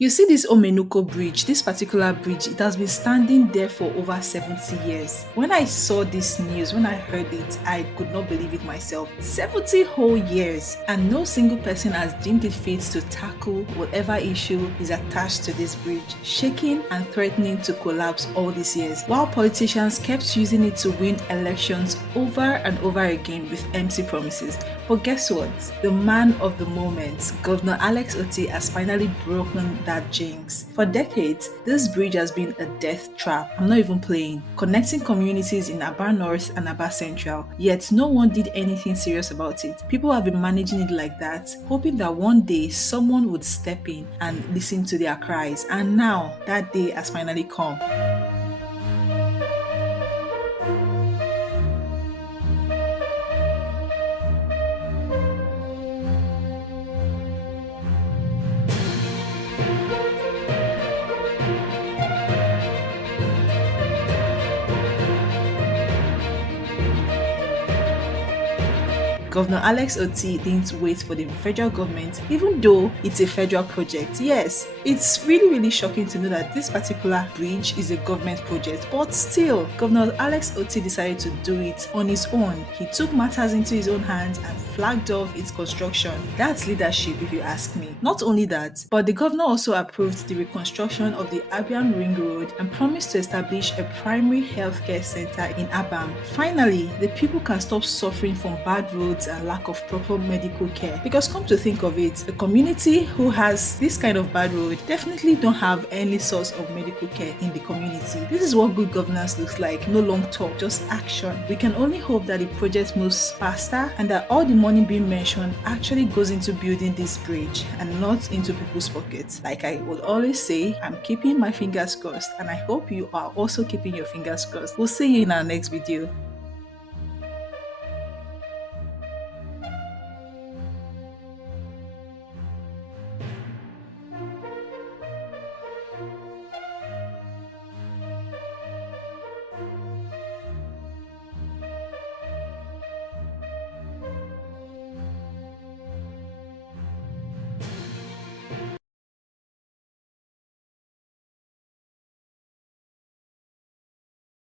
You see this Omenuko Bridge, this particular bridge, it has been standing there for over 70 years. When I saw this news, when I heard it, I could not believe it myself. 70 whole years, and no single person has deemed it fit to tackle whatever issue is attached to this bridge, shaking and threatening to collapse all these years, while politicians kept using it to win elections over and over again with empty promises. But guess what? The man of the moment, Governor Alex Otti, has finally broken that jinx. For decades, this bridge has been a death trap. I'm not even playing. Connecting communities in Aba North and Aba Central, yet no one did anything serious about it. People have been managing it like that, hoping that one day someone would step in and listen to their cries. And now that day has finally come. Governor Alex Otti didn't wait for the federal government, even though it's a federal project. Yes, it's really shocking to know that this particular bridge is a government project, but still, Governor Alex Otti decided to do it on his own. He took matters into his own hands and flagged off its construction. That's leadership, if you ask me. Not only that, but the governor also approved the reconstruction of the Abiam Ring Road and promised to establish a primary healthcare center in Abam. Finally, the people can stop suffering from bad roads and lack of proper medical care. Because come to think of it, a community who has this kind of bad road definitely don't have any source of medical care in the community. This is what good governance looks like. No long talk, just action. We can only hope that the project moves faster and that all the money being mentioned actually goes into building this bridge and not into people's pockets. Like I would always say, I'm keeping my fingers crossed, and I hope you are also keeping your fingers crossed. We'll see you in our next video.